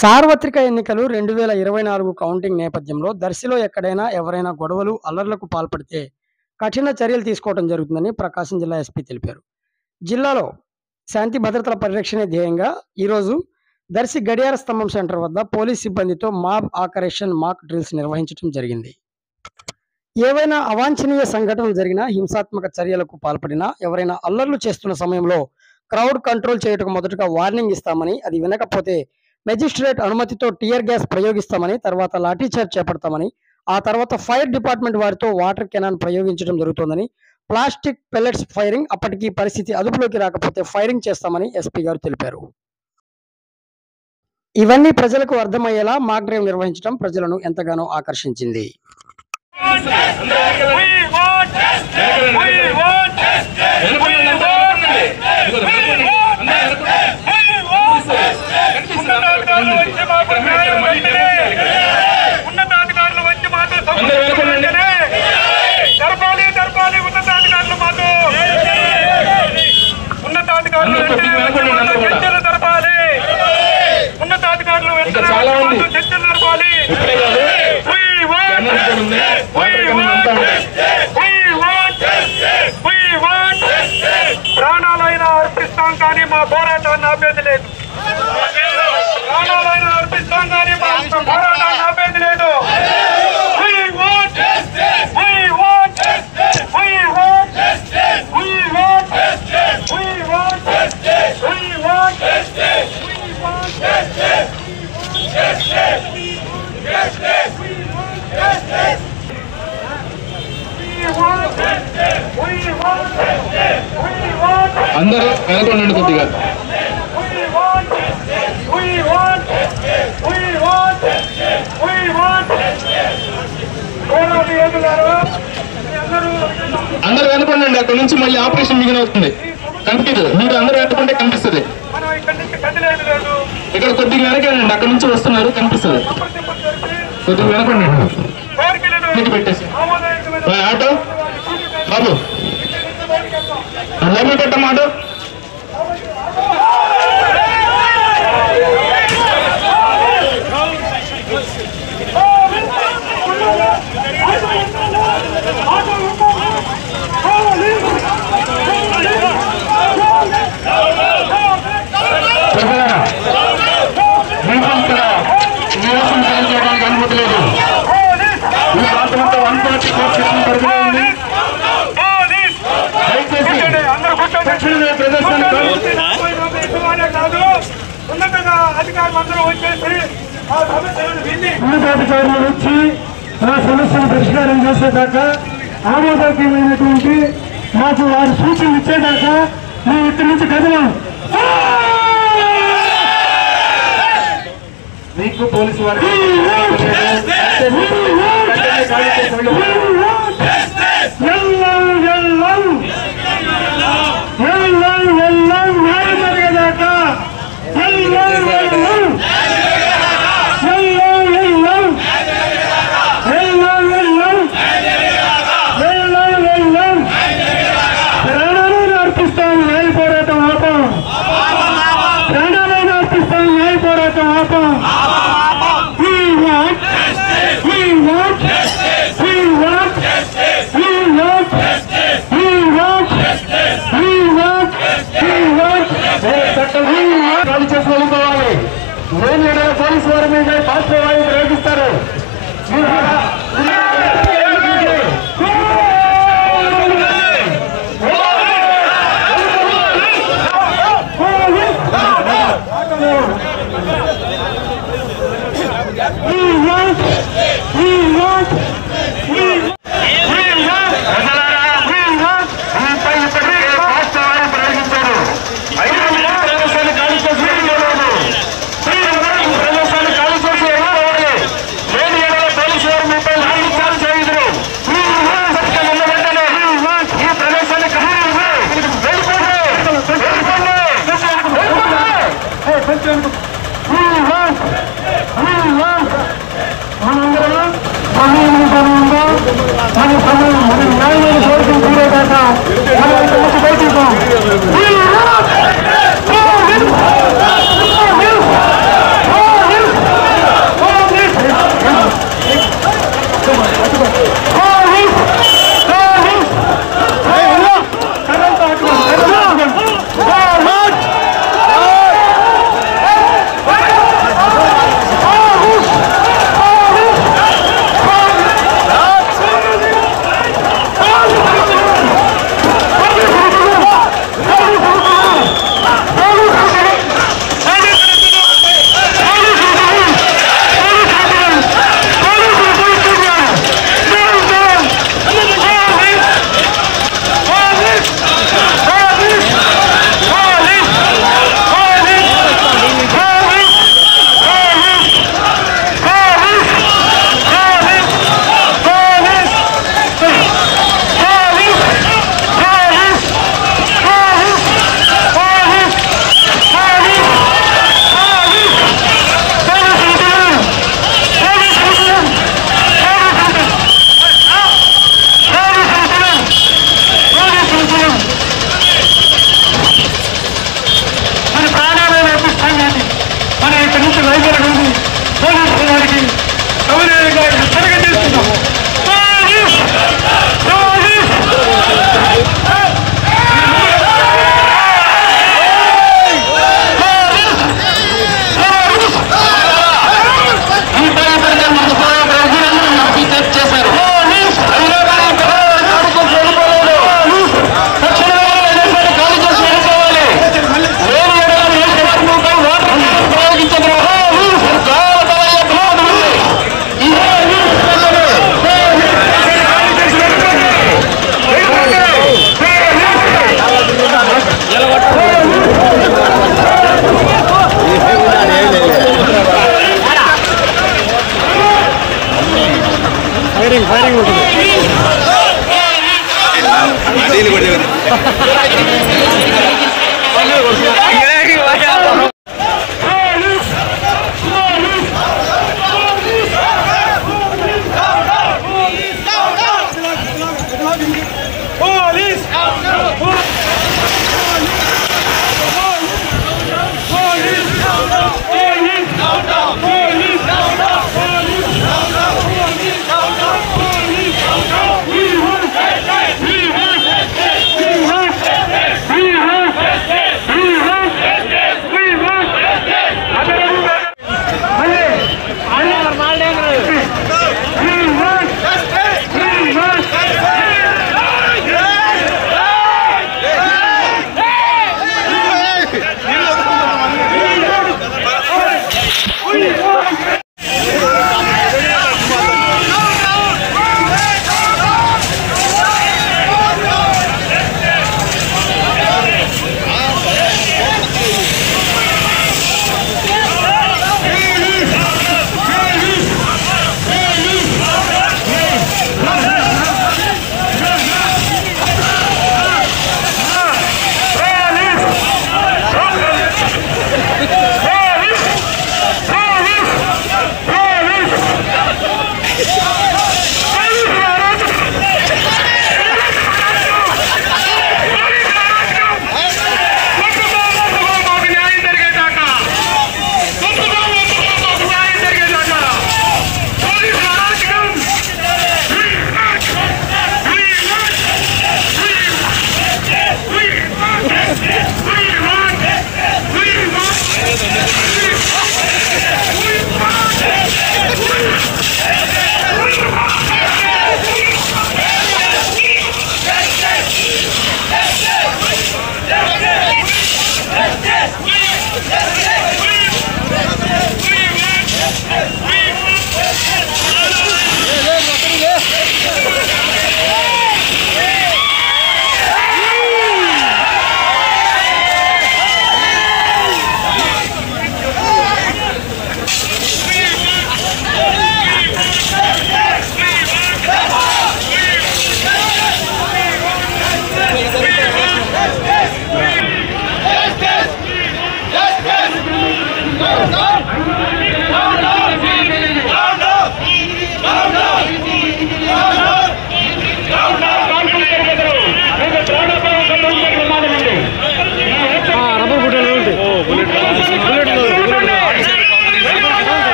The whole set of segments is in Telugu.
సార్వత్రిక ఎన్నికలు 2024 కౌంటింగ్ నేపథ్యంలో దర్శిలో ఎక్కడైనా ఎవరైనా గొడవలు, అల్లర్లకు పాల్పడితే కఠిన చర్యలు తీసుకోవడం జరుగుతుందని ప్రకాశం జిల్లా ఎస్పీ తెలిపారు. జిల్లాలో శాంతి భద్రతల పరిరక్షణే ధ్యేయంగా ఈరోజు దర్శి గడియార స్తంభం సెంటర్ వద్ద పోలీస్ సిబ్బందితో మాబ్ ఆపరేషన్ మాక్ డ్రిల్స్ నిర్వహించడం జరిగింది. ఏవైనా అవాంఛనీయ సంఘటనలు జరిగినా, హింసాత్మక చర్యలకు పాల్పడినా, ఎవరైనా అల్లర్లు చేస్తున్న సమయంలో క్రౌడ్ కంట్రోల్ చేయటకు మొదటగా వార్నింగ్ ఇస్తామని, అది వినకపోతే మెజిస్ట్రేట్ అనుమతితో టియర్ గ్యాస్ ప్రయోగిస్తామని, తర్వాత లాఠీచార్జ్ చేపడతామని, ఆ తర్వాత ఫైర్ డిపార్ట్మెంట్ వారితో వాటర్ కెనాన్ ప్రయోగించడం జరుగుతోందని, ప్లాస్టిక్ పెల్లెట్స్ ఫైరింగ్, అప్పటికి పరిస్థితి అదుపులోకి రాకపోతే ఫైరింగ్ చేస్తామని ఎస్పీ గారు తెలిపారు. ఇవన్నీ ప్రజలకు అర్థమయ్యేలా మాక్ డ్రైవ్ నిర్వహించడం ప్రజలను ఎంతగానో ఆకర్షించింది. ప్రాణాలైనా అర్పిస్తాం కానీ మా పోరాటాన్ని ఆపేది లేదు. ప్రాణాలైనా అర్పిస్తాం కానీ మా పోరాటాన్ని ఆపేది లేదు. అందరూ వెనకొండండి కొద్దిగా. అందరూ వెనకొండండి. అక్కడ నుంచి మళ్ళీ ఆపరేషన్ మిగిలిన అవుతుంది. కనిపించదు. మీరు అందరూ వెనకుంటే కనిపిస్తుంది. ఇక్కడ కొద్దిగా వెనకండి. అక్కడ నుంచి వస్తున్నారు, కనిపిస్తుంది. కొద్దిగా వెనకండి. పెట్టేసి ఆటో బాబు లోపల పెట్టమ్మా ఆటో. అనుమతి లేదు. ఈ ప్రాంతమంతా 140 కోట్ల పరిధిలో ఉంది. ఉన్నతాధికారులు వచ్చి ఆ సమస్యను పరిష్కారం చేసేదాకా, ఆమోదకమైనటువంటి మాకు వారి సూచనలు ఇచ్చేదాకా మేము ఇక్కడి నుంచి కదలం. మీకు పోలీసు వారికి వెళ్ళిపోవాలి. నేను ఏదైనా పోలీసు వారి మీద పార్శ్వవాయువు ప్రయోగిస్తారు.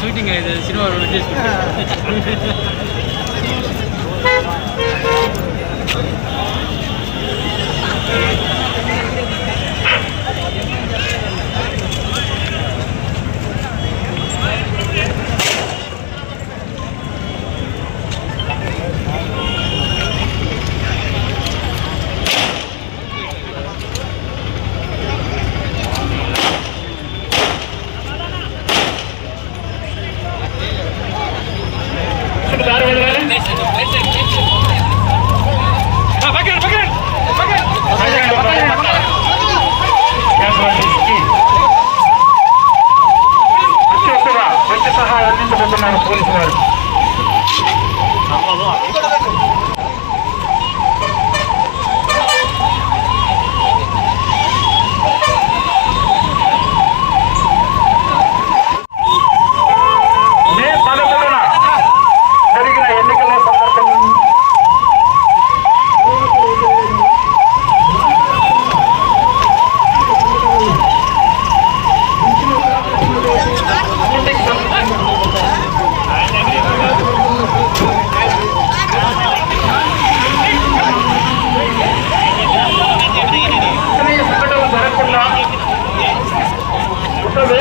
షూటింగ్ అయితే సినిమా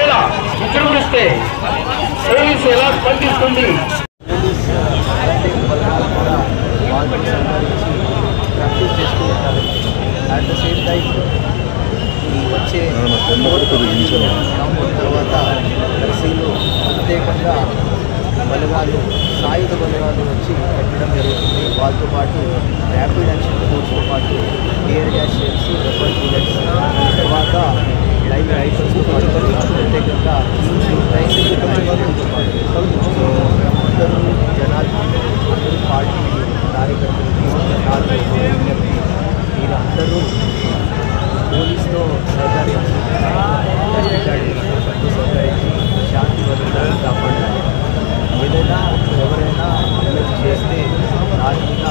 ఒకవేళ విజృంభిస్తే పోలీసు ఎలా స్పందిస్తుంది? ప్రాక్టీస్ చేస్తూ ఉంటారు. అట్ ద సేమ్ టైం ఈ వచ్చే తర్వాత దర్శీలు ప్రత్యేకంగా బలగాలు సాయుధ బలగాలు వచ్చి పెట్టడం జరుగుతుంది. వాళ్ళతో పాటు ర్యాపిడ్ యాక్షన్ ఫోర్స్తో పాటు tear gas shells, rubber bullets, తర్వాత లైవ్ రైఫల్స్తో పాటు ప్రత్యేకంగా ట్రైసైకిల్తో పాటు సో అందరూ జనాలు అందరూ పార్టీ కార్యకర్తలు మీరు అందరూ పోలీసుతో సహకరించి శాంతి భద్రతను కాపాడాలి. ఏదైనా ఎవరైనా అల్లరి చేస్తే దాని మీద